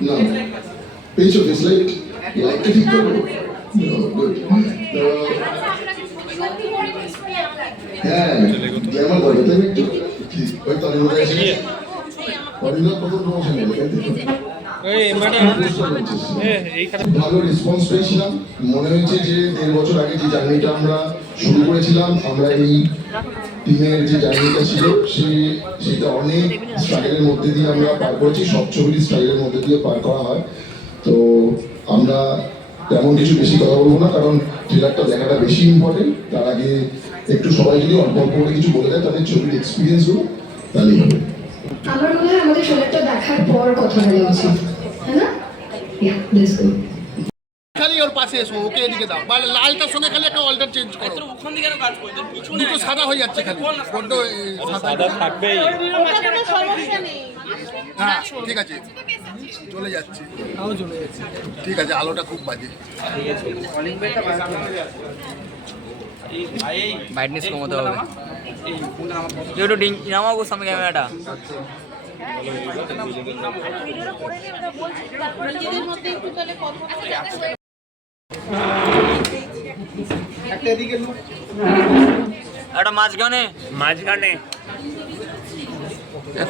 না পেয়েছ face light লাইটটা ঠিক করব গুড হ্যাঁ গ্ল্যামার করে তাই একটু ওই তো আমি মনে অরিজিনাল কত প্রমোশন তো? এইখানে ভালো রেসপন্স পেয়েছিলাম। মনে হয়েছে যে দেড় বছর আগে যে জার্নিটা আমরা শুরু করেছিলাম আমরা এই টিমের যে জার্নিটা ছিল, সে সেটা অনেক স্ট্রাগলের মধ্যে দিয়ে আমরা পার করেছি, সব ছবির স্ট্রাগলের মধ্যে দিয়ে পার করা হয়। তো আমরা তেমন কিছু বেশি কথা বলব না, কারণ ট্রেলারটা দেখাটা বেশি ইম্পর্টেন্ট তার আগে একটু সবাই যদি অল্প অল্প করে কিছু বলে দেয়, তাদের ছবির এক্সপিরিয়েন্সগুলো তাহলেই হবে। আমার মনে হয় আমাদের ট্রেলারটা দেখার পর কথা বলা উচিত হ্যাঁ না? ওর পাশে এসো ওকে এদিকে দাও। বা লালটার সঙ্গে খালি একটা অল্টার চেঞ্জ করো। ওখান থেকে কাজ করছেন দুটো সাদা হয়ে যাচ্ছে খালি। বড্ড সাদা। থাকবেই। হ্যাঁ ঠিক আছে চলে যাচ্ছে। তাও চলে যাচ্ছে। ঠিক আছে আলোটা খুব বাজে। ব্রাইটনেস কমাতে হবে। একটু ডিং নামাবো সামনে ক্যামেরাটা। একটা মাঝখানে। মাঝখানে।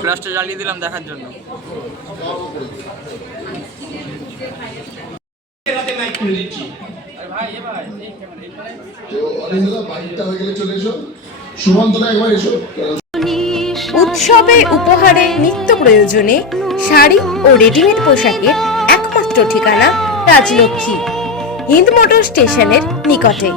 ফ্ল্যাশটা জ্বালিয়ে দিলাম দেখার জন্য। হয়ে উৎসবে উপহারে নিত্য প্রয়োজনে শাড়ি ও রেডিমেড পোশাকের একমাত্র ঠিকানা রাজলক্ষ্মী হিন্দ মোটর স্টেশনের নিকটে।